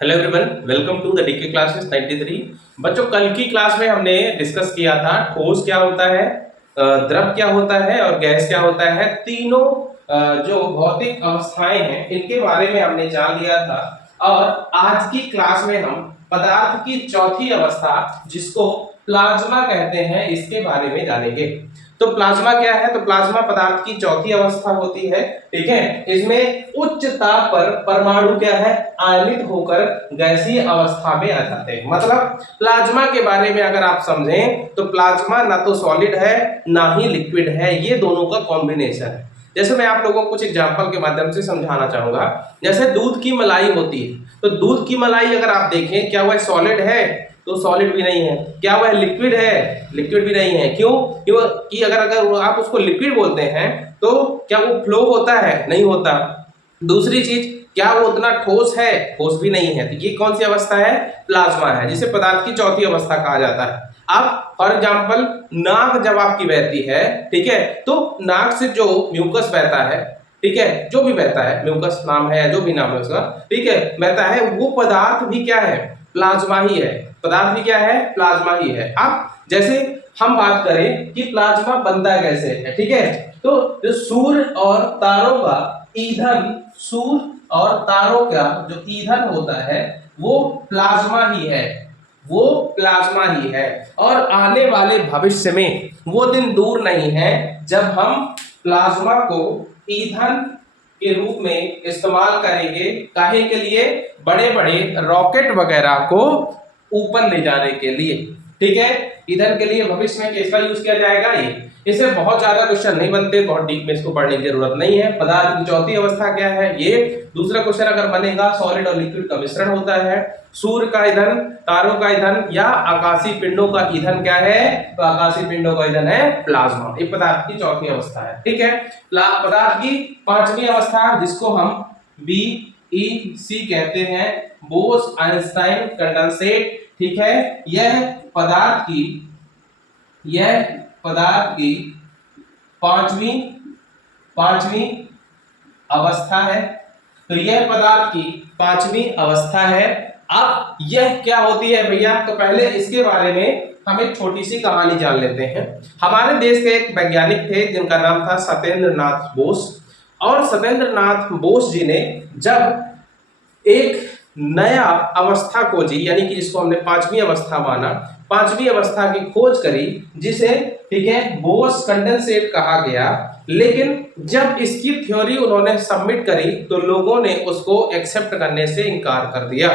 Hello everyone, welcome to the DK classes 93। बच्चों, कल की क्लास में हमने डिस्कस किया था ठोस क्या होता है, द्रव क्या होता है और गैस क्या होता है। तीनों जो भौतिक अवस्थाएं हैं इनके बारे में हमने जान लिया था। और आज की क्लास में हम पदार्थ की चौथी अवस्था, जिसको प्लाज्मा कहते हैं, इसके बारे में जानेंगे। तो प्लाज्मा क्या है? तो प्लाज्मा पदार्थ की चौथी अवस्था होती है। ठीक है, इसमें उच्च ताप पर परमाणु क्या है, आयनित होकर गैसीय अवस्था में आ जाते हैं। मतलब प्लाज्मा के बारे में अगर आप समझें तो प्लाज्मा ना तो सॉलिड है ना ही लिक्विड है, ये दोनों का कॉम्बिनेशन है। जैसे मैं आप लोगों को कुछ एग्जांपल के माध्यम से समझाना चाहूंगा। जैसे दूध की मलाई होती है, तो दूध की मलाई अगर आप देखें, क्या वह सॉलिड है? तो सॉलिड भी नहीं है। क्या वह लिक्विड है? लिक्विड भी नहीं है। क्यों? कि अगर अगर आप उसको लिक्विड बोलते हैं तो क्या वो फ्लो होता है? नहीं होता। दूसरी चीज, क्या वो उतना ठोस है? ठोस भी नहीं है। तो ये कौन सी अवस्था है? प्लाज्मा है, जिसे पदार्थ की चौथी अवस्था कहा जाता है। अब फॉर एग्जाम्पल, नाक जब आपकी बहती है, ठीक है, तो नाक से जो म्यूकस बहता है, ठीक है, जो भी बहता है, म्यूकस नाम है या जो भी नाम है उसका, ठीक है, बहता है, वो पदार्थ भी क्या है? प्लाज्मा ही है। पदार्थ भी क्या है? प्लाज्मा ही है। अब जैसे हम बात करें कि प्लाज्मा बनता कैसे है, ठीक है, तो जो सूर्य और तारों का ईंधन, सूर्य और तारों का जो ईंधन होता है वो प्लाज्मा ही है। वो प्लाज्मा ही है। और आने वाले भविष्य में वो दिन दूर नहीं है जब हम प्लाज्मा को ईंधन के रूप में इस्तेमाल करेंगे। काहे के लिए? बड़े बड़े रॉकेट वगैरह को ऊपर ले जाने के लिए। ठीक है, ईंधन के लिए भविष्य में किसका यूज किया जाएगा? ये इससे बहुत ज्यादा क्वेश्चन नहीं बनते, बहुत डीप में इसको पढ़ने की जरूरत नहीं है। पदार्थ की चौथी अवस्था क्या है ये? दूसरा क्वेश्चन अगर बनेगा, सॉलिड और लिक्विड का मिश्रण होता है। सूर्य का ईंधन, तारों का ईंधन या आकाशीय पिंडों का ईंधन क्या है? तो आकाशीय पिंडों का ईंधन है प्लाज्मा। ये पदार्थ की चौथी अवस्था है। ठीक है, पदार्थ की पांचवी अवस्था, जिसको हम BEC कहते हैं, बोस आइंस्टाइन कंडेंसेट। ठीक है, यह पदार्थ की पांचवी पांचवी अवस्था है। तो यह पदार्थ की पांचवी अवस्था है। अब यह क्या होती है भैया? तो पहले इसके बारे में हम एक छोटी सी कहानी जान लेते हैं। हमारे देश के एक वैज्ञानिक थे जिनका नाम था सत्येंद्र नाथ बोस। और सत्येंद्र नाथ बोस जी ने जब एक नया अवस्था खोजी, यानी कि जिसको हमने पांचवी अवस्था माना, पांचवी अवस्था की खोज करी, जिसे, ठीक है, बोस कंडेंसेट कहा गया। लेकिन जब इसकी थ्योरी उन्होंने सबमिट करी तो लोगों ने उसको एक्सेप्ट करने से इनकार कर दिया।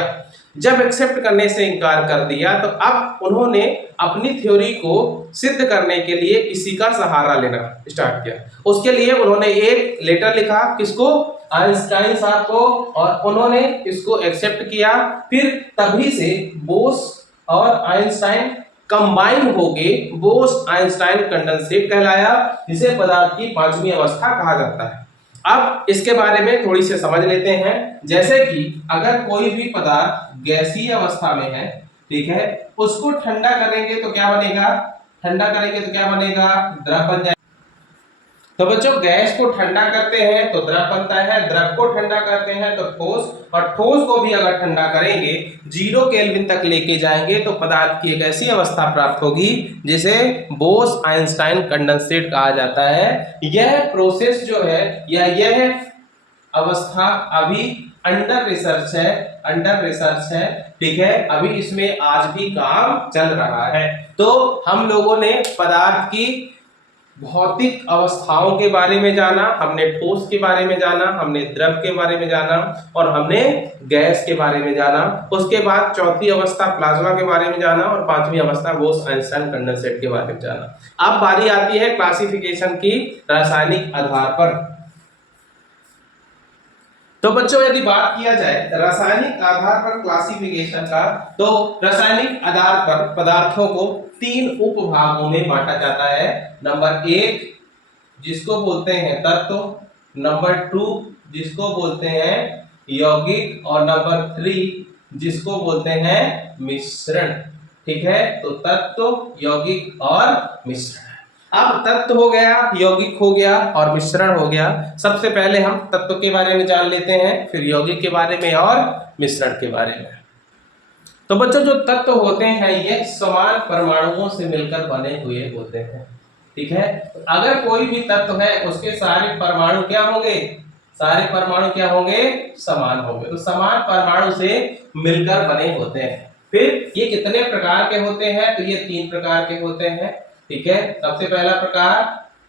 जब एक्सेप्ट करने से इनकार कर दिया तो अब उन्होंने अपनी थ्योरी को सिद्ध करने के लिए इसी का सहारा लेना स्टार्ट किया। उसके लिए उन्होंने एक लेटर लिखा, किसको? आइंस्टाइन साहब को, और उन्होंने इसको एक्सेप्ट किया। फिर तभी से बोस और आइंस्टाइन कंबाइन होके बोस आइंस्टाइन कंडेंसेट कहलाया, जिसे पदार्थ की पांचवी अवस्था कहा जाता है। अब इसके बारे में थोड़ी सी समझ लेते हैं। जैसे कि अगर कोई भी पदार्थ गैसीय अवस्था में है, ठीक है, उसको ठंडा करेंगे तो क्या बनेगा? ठंडा करेंगे तो क्या बनेगा? द्रव बन जाएगा। तो बच्चों, गैस को ठंडा करते हैं तो द्रव बनता है, द्रव को ठंडा करते हैं तो ठोस, और ठोस को भी अगर ठंडा करेंगे, 0 केल्विन तक लेके जाएंगे तो पदार्थ की एक ऐसी अवस्था प्राप्त होगी जिसे बोस आइंस्टाइन कंडेंसेट कहा जाता है। यह प्रोसेस जो है, या यह अवस्था अभी अंडर रिसर्च है, अंडर रिसर्च है। ठीक है, अभी इसमें आज भी काम चल रहा है। तो हम लोगों ने पदार्थ की भौतिक अवस्थाओं के बारे में जाना, हमने ठोस के बारे में जाना, हमने द्रव के बारे में जाना, और हमने गैस के बारे में जाना। उसके बाद चौथी अवस्था प्लाज्मा के बारे में जाना, और पांचवी अवस्था बोस आइंस्टाइन कंडेंसेट के बारे में जाना। अब बारी आती है क्लासिफिकेशन की रासायनिक आधार पर। तो बच्चों, यदि बात किया जाए रासायनिक आधार पर क्लासिफिकेशन का, तो रासायनिक आधार पर पदार्थों को 3 उपभागों में बांटा जाता है। नंबर 1 जिसको बोलते हैं तत्व, नंबर 2 जिसको बोलते हैं यौगिक, और नंबर 3 जिसको बोलते हैं मिश्रण। ठीक है, तो तत्व, यौगिक और मिश्रण। अब तत्व हो गया, यौगिक हो गया और मिश्रण हो गया। सबसे पहले हम तत्व के बारे में जान लेते हैं, फिर यौगिक के बारे में और मिश्रण के बारे में। तो बच्चों जो तत्व होते हैं ये समान परमाणुओं से मिलकर बने हुए होते हैं, ठीक है। अगर कोई भी तत्व है उसके सारे परमाणु क्या होंगे, सारे परमाणु क्या होंगे, समान होंगे। तो समान परमाणु से मिलकर बने होते हैं। फिर ये कितने प्रकार के होते हैं, तो ये 3 प्रकार के होते हैं, ठीक है। सबसे पहला प्रकार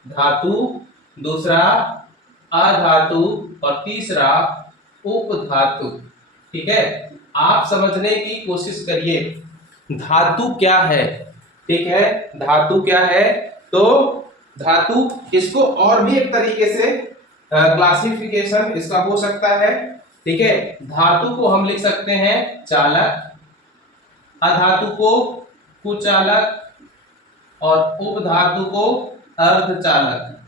धातु, दूसरा अधातु और तीसरा उपधातु, ठीक है। आप समझने की कोशिश करिए धातु क्या है, ठीक है। धातु क्या है, तो धातु इसको और भी एक तरीके से क्लासिफिकेशन इसका हो सकता है, ठीक है। धातु को हम लिख सकते हैं चालक, अधातु को कुचालक और उपधातु को अर्धचालक,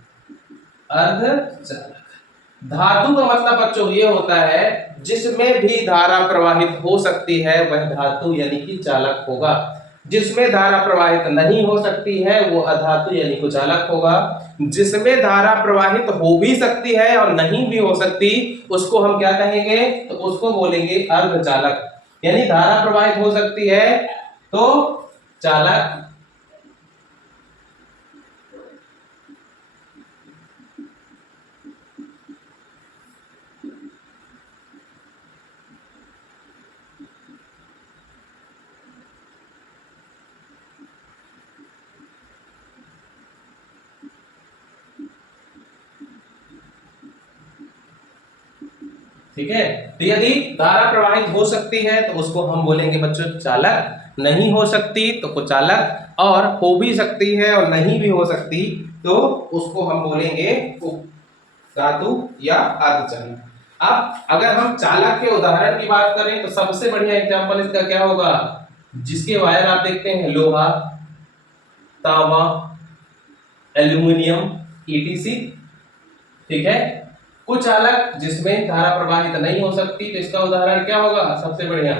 अर्धचालक। धातु का मतलब बच्चों ये होता है जिसमें भी धारा प्रवाहित हो सकती है वह धातु यानी कि चालक होगा। जिसमें धारा प्रवाहित नहीं हो सकती है वो अधातु यानी कुचालक होगा। जिसमें धारा प्रवाहित हो भी सकती है और नहीं भी हो सकती उसको हम क्या कहेंगे, तो उसको बोलेंगे अर्धचालक। यानी धारा प्रवाहित हो सकती है तो चालक, ठीक है। तो यदि धारा प्रवाहित हो सकती है तो उसको हम बोलेंगे बच्चों चालक, नहीं हो सकती तो कुचालक, और हो भी सकती है और नहीं भी हो सकती तो उसको हम बोलेंगे धातु या अर्धचालक। अब अगर हम चालक के उदाहरण की बात करें तो सबसे बढ़िया एग्जांपल इसका क्या होगा, जिसके वायर आप देखते हैं लोहा, तांबा, एल्यूमिनियम ईटीसी, ठीक है। कुचालक जिसमें धारा प्रवाहित नहीं हो सकती तो इसका उदाहरण क्या होगा, सबसे बढ़िया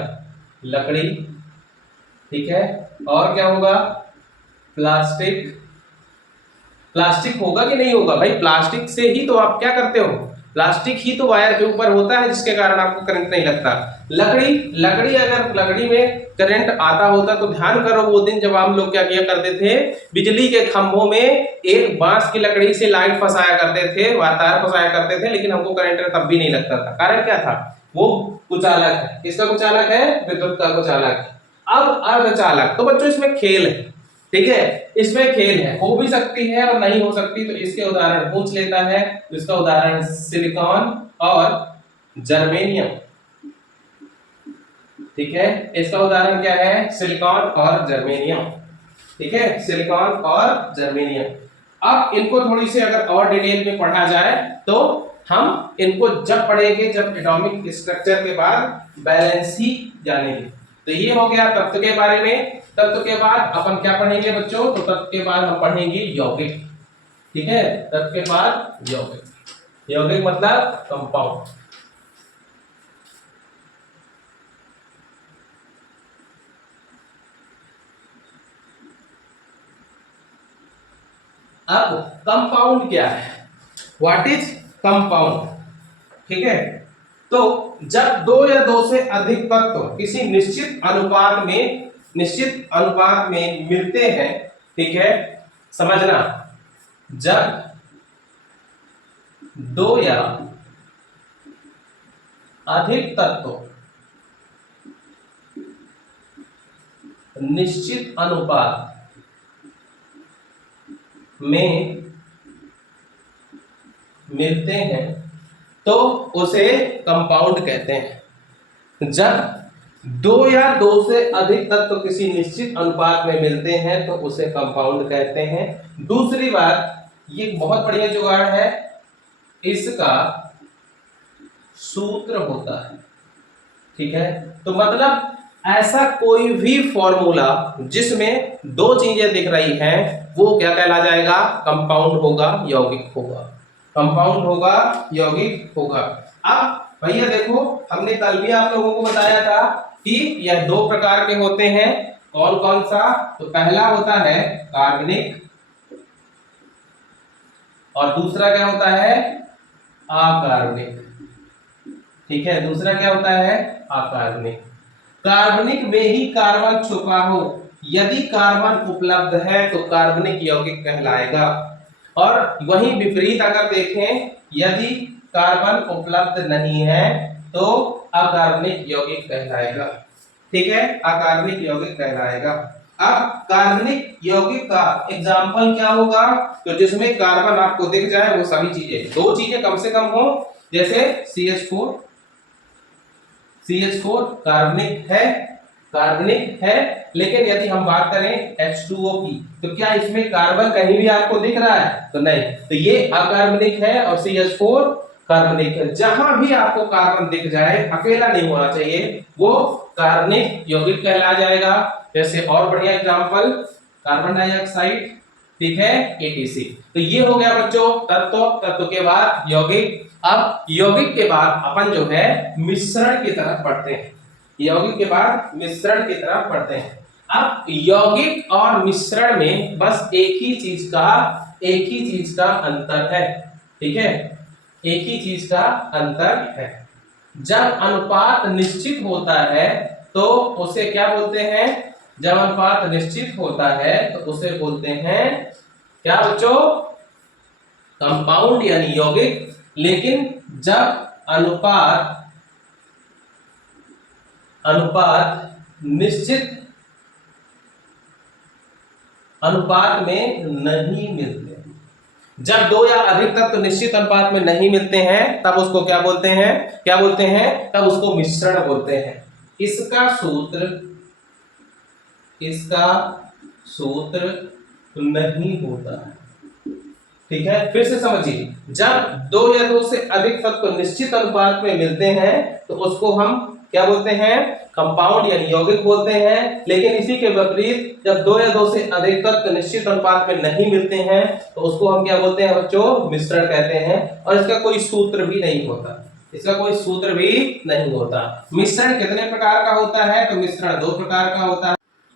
लकड़ी, ठीक है। और क्या होगा, प्लास्टिक। प्लास्टिक होगा कि नहीं होगा भाई, प्लास्टिक से ही तो आप क्या करते हो, प्लास्टिक ही तो वायर के ऊपर होता है जिसके कारण आपको करंट नहीं लगता। लकड़ी, लकड़ी अगर लकड़ी में करंट आता होता तो ध्यान करो वो दिन जब हम लोग क्या किया करते थे, बिजली के खंभों में एक बांस की लकड़ी से लाइट फंसाया करते थे, तार फंसाया करते थे, लेकिन हमको करंट तब भी नहीं लगता था। कारण क्या था, वो कुचालक है। किसका कुचालक है, विद्युत का कुचालक। अब अर्धचालक, तो बच्चों इसमें खेल है, ठीक है। इसमें खेल है, हो भी सकती है और नहीं हो सकती, तो इसके उदाहरण पूछ लेता है। तो इसका उदाहरण सिलिकॉन और जर्मेनियम, ठीक है। इसका उदाहरण क्या है, सिलिकॉन और जर्मेनियम, ठीक है, सिलिकॉन और जर्मेनियम। अब इनको थोड़ी सी अगर और डिटेल में पढ़ा जाए तो हम इनको जब पढ़ेंगे जब एटॉमिक स्ट्रक्चर के बाद बैलेंस ही जानेंगे। तो ये हो गया तत्व के बारे में। तत्व के बाद अपन क्या पढ़ेंगे बच्चों, तो तत्व के बाद हम पढ़ेंगे यौगिक, ठीक है। तत्व के बाद यौगिक, यौगिक मतलब कंपाउंड। अब कंपाउंड क्या है, व्हाट इज कंपाउंड, ठीक है। तो जब दो या दो से अधिक तत्व किसी निश्चित अनुपात में मिलते हैं, ठीक है, समझना, जब दो या अधिक तत्व निश्चित अनुपात में मिलते हैं तो उसे कंपाउंड कहते हैं। जब दो या दो से अधिक तत्व किसी निश्चित अनुपात में मिलते हैं तो उसे कंपाउंड कहते हैं। दूसरी बात, ये बहुत बढ़िया जुगाड़ है, इसका सूत्र होता है, ठीक है। तो मतलब ऐसा कोई भी फॉर्मूला जिसमें दो चीजें दिख रही हैं वो क्या कहला जाएगा, कंपाउंड होगा, यौगिक होगा, कंपाउंड होगा, यौगिक होगा। अब भैया देखो, हमने कल भी आप लोगों को बताया था कि यह दो प्रकार के होते हैं। कौन कौन सा, तो पहला होता है कार्बनिक और दूसरा क्या होता है, अकार्बनिक, ठीक है। दूसरा क्या होता है, अकार्बनिक। कार्बनिक में ही कार्बन छुपा हो, यदि कार्बन उपलब्ध है तो कार्बनिक यौगिक कहलाएगा। और वही विपरीत अगर देखें, यदि कार्बन उपलब्ध नहीं है तो अकार्बनिक यौगिक कहलाएगा। ठीक है, अकार्बनिक यौगिक कहलाएगा। अब कार्बनिक यौगिक का एग्जाम्पल क्या होगा, तो जिसमें कार्बन आपको दिख जाए वो सभी चीजें, दो चीजें कम से कम हो, जैसे CH4, CH4 कार्बनिक है, लेकिन यदि हम बात करें H2O की, तो क्या इसमें कार्बन कहीं भी आपको दिख रहा है, तो नहीं, तो ये अकार्बनिक है और CH4 कार्बनिक है। जहां भी आपको कार्बन दिख जाए, अकेला नहीं होना चाहिए, वो कार्बनिक यौगिक कहला जाएगा। जैसे और बढ़िया एग्जांपल, कार्बन डाइऑक्साइड, ठीक है, ATC। तो ये हो गया बच्चों तत्व के बाद यौगिक। अब यौगिक के बाद अपन जो है मिश्रण की तरफ बढ़ते हैं, यौगिक के बाद मिश्रण की तरफ बढ़ते हैं। अब यौगिक और मिश्रण में बस एक ही चीज का अंतर है, ठीक है, एक ही चीज का अंतर है। जब अनुपात निश्चित होता है तो उसे क्या बोलते हैं, जब अनुपात निश्चित होता है तो उसे बोलते हैं क्या बच्चों, कंपाउंड यानी यौगिक। लेकिन जब अनुपात निश्चित अनुपात में नहीं मिलते, जब दो या अधिक तत्व निश्चित अनुपात में नहीं मिलते हैं तब उसको क्या बोलते हैं, तब उसको मिश्रण बोलते हैं। इसका सूत्र नहीं होता है, ठीक है। फिर से समझिए, जब दो या दो से अधिक तत्व निश्चित अनुपात में मिलते हैं तो उसको हम क्या बोलते हैं, कंपाउंड यानी यौगिक बोलते हैं। लेकिन इसी के विपरीत जब दो या दो से अधिक तत्व निश्चित अनुपात में नहीं मिलते हैं तो उसको हम क्या बोलते हैं बच्चों, मिश्रण कहते हैं। और इसका कोई सूत्र भी नहीं होता, मिश्रण कितने प्रकार का होता है, तो मिश्रण दो प्रकार का होता है।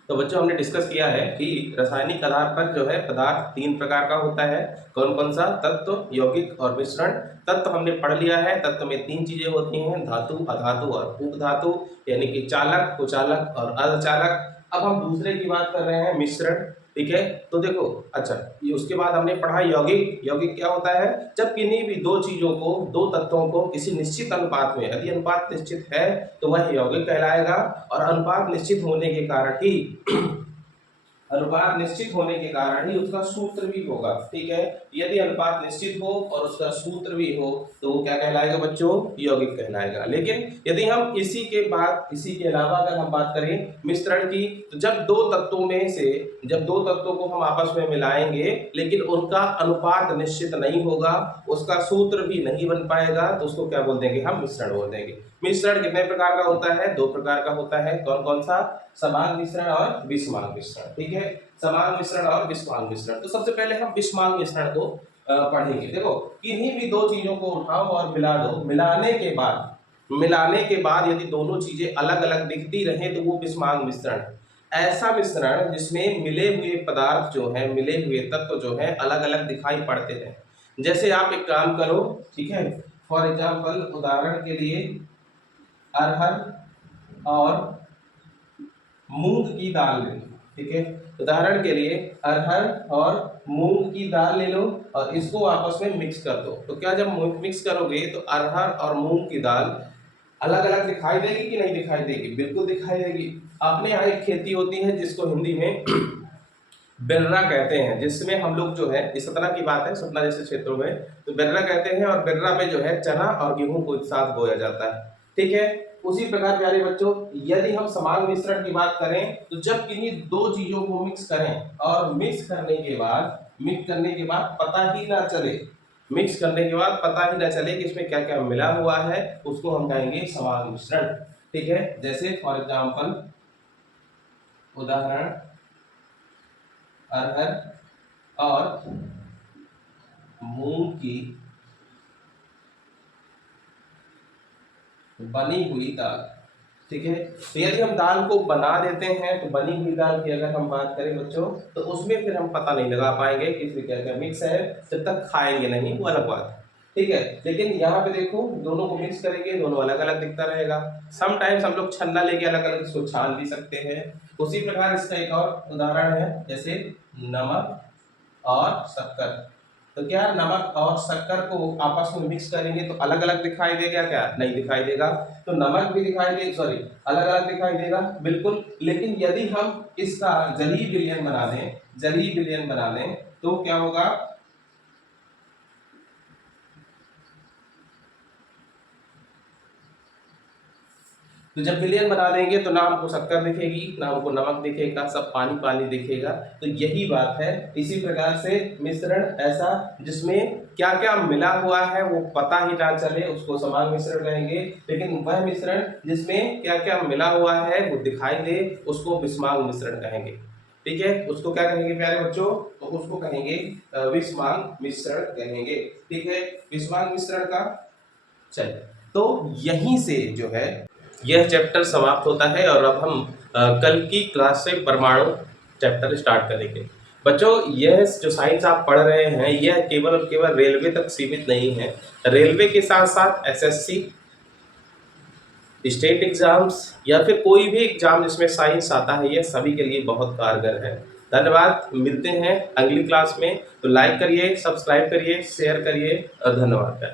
तो बच्चों हमने डिस्कस किया है कि रासायनिक आधार पर जो है पदार्थ तीन प्रकार का होता है। कौन कौन सा, तत्व, यौगिक और मिश्रण। तत्व हमने पढ़ लिया है, तत्व में तीन चीजें होती हैं, धातु, अधातु और उपधातु, यानी कि चालक, कुचालक और अर्धचालक। अब हम दूसरे की बात कर रहे हैं, मिश्रण, ठीक है। तो देखो, अच्छा, ये उसके बाद हमने पढ़ा यौगिक। यौगिक क्या होता है, जब किन्हीं भी दो चीजों को, दो तत्वों को किसी निश्चित अनुपात में, यदि अनुपात निश्चित है तो वह यौगिक कहलाएगा। और अनुपात निश्चित होने के कारण ही उसका सूत्र भी होगा, ठीक है। यदि अनुपात निश्चित हो और उसका सूत्र भी हो तो वो क्या कहलाएगा बच्चों, यौगिक कहलाएगा। लेकिन यदि हम इसी के अलावा अगर हम बात करें मिश्रण की, तो जब दो तत्वों को हम आपस में मिलाएंगे लेकिन उनका अनुपात निश्चित नहीं होगा, उसका सूत्र भी नहीं बन पाएगा, तो उसको क्या बोल देंगे, हम मिश्रण बोल देंगे। मिश्रण कितने प्रकार का होता है, दो प्रकार का होता है। कौन कौन सा, समान मिश्रण और विषमान मिश्रण, ठीक है, समान मिश्रण और विषमान मिश्रण। तो सबसे पहले हम विषमान मिश्रण को पढ़ेंगे। देखो, किन्हीं भी दो चीजों को उठाओ और मिला दो, मिलाने के बाद यदि दोनों चीजें अलग अलग दिखती रहे तो वो विषमान मिश्रण। ऐसा मिश्रण जिसमें मिले हुए पदार्थ जो है, मिले हुए तत्व जो है अलग अलग दिखाई पड़ते हैं। जैसे आप एक काम करो, ठीक है, फॉर एग्जाम्पल, उदाहरण के लिए अरहर और मूंग की दाल ले लो, ठीक है, उदाहरण के लिए अरहर और मूंग की दाल ले लो और इसको आपस में मिक्स कर दो। तो क्या जब मिक्स करोगे तो अरहर और मूंग की दाल अलग अलग दिखाई देगी कि नहीं दिखाई देगी, बिल्कुल दिखाई देगी। अपने यहाँ एक खेती होती है जिसको हिंदी में बिर्रा कहते हैं, जिसमें हम लोग जो है, इस सतना की बात है, सतना जैसे क्षेत्रों में तो बिर्रा कहते हैं, और बिर्रा में जो है चना और गेहूं को एक साथ बोया जाता है, ठीक है। उसी प्रकार प्यारे बच्चों, यदि हम समान मिश्रण की बात करें तो जब किन्हीं दो चीजों को मिक्स करें और मिक्स करने के बाद पता ही ना चले कि इसमें क्या क्या मिला हुआ है, उसको हम कहेंगे समान मिश्रण, ठीक है। जैसे फॉर एग्जाम्पल, उदाहरण अरहर और मूंग की बनी हुई दाल, ठीक है। तो यदि हम दाल को बना देते हैं तो बनी हुई दाल की अगर हम बात करें बच्चों, तो उसमें फिर हम पता नहीं लगा पाएंगे कि इसमें क्या क्या मिक्स है, जब तक खाएंगे नहीं, वो अलग बात है। ठीक है। लेकिन यहाँ पे देखो दोनों को मिक्स करेंगे, दोनों अलग अलग दिखता रहेगा। समटाइम्स हम लोग छन्ना लेके अलग अलग इसको छान भी सकते हैं। उसी प्रकार इसका एक और उदाहरण है, जैसे नमक और शक्कर। तो क्या नमक और शक्कर को आपस में मिक्स करेंगे तो अलग अलग दिखाई देगा क्या? नहीं दिखाई देगा। तो नमक भी दिखाई दे, सॉरी, अलग अलग दिखाई देगा बिल्कुल। लेकिन यदि हम इसका जली विलयन बना दें, जली विलयन बना दें तो क्या होगा? तो जब विलयन बना देंगे तो ना हमको शक्कर दिखेगी, ना हमको नमक दिखेगा, सब पानी पानी दिखेगा। तो यही बात है। इसी प्रकार से मिश्रण ऐसा जिसमें क्या क्या मिला हुआ है वो पता ही ना चले, उसको समान मिश्रण कहेंगे। लेकिन वह मिश्रण जिसमें क्या क्या मिला हुआ है वो दिखाई दे, उसको विषमांग मिश्रण कहेंगे। ठीक है, उसको क्या कहेंगे प्यारे बच्चों? तो उसको कहेंगे विषमांग मिश्रण कहेंगे। ठीक है, विषमांग मिश्रण का। चलिए, तो यहीं से जो है यह चैप्टर समाप्त होता है और अब हम कल की क्लास से परमाणु चैप्टर स्टार्ट करेंगे। बच्चों, यह जो साइंस आप पढ़ रहे हैं यह केवल और केवल रेलवे तक सीमित नहीं है। रेलवे के साथ साथ एसएससी, स्टेट एग्जाम्स या फिर कोई भी एग्जाम जिसमें साइंस आता है, यह सभी के लिए बहुत कारगर है। धन्यवाद, मिलते हैं अगली क्लास में। तो लाइक करिए, सब्सक्राइब करिए, शेयर करिए और धन्यवाद।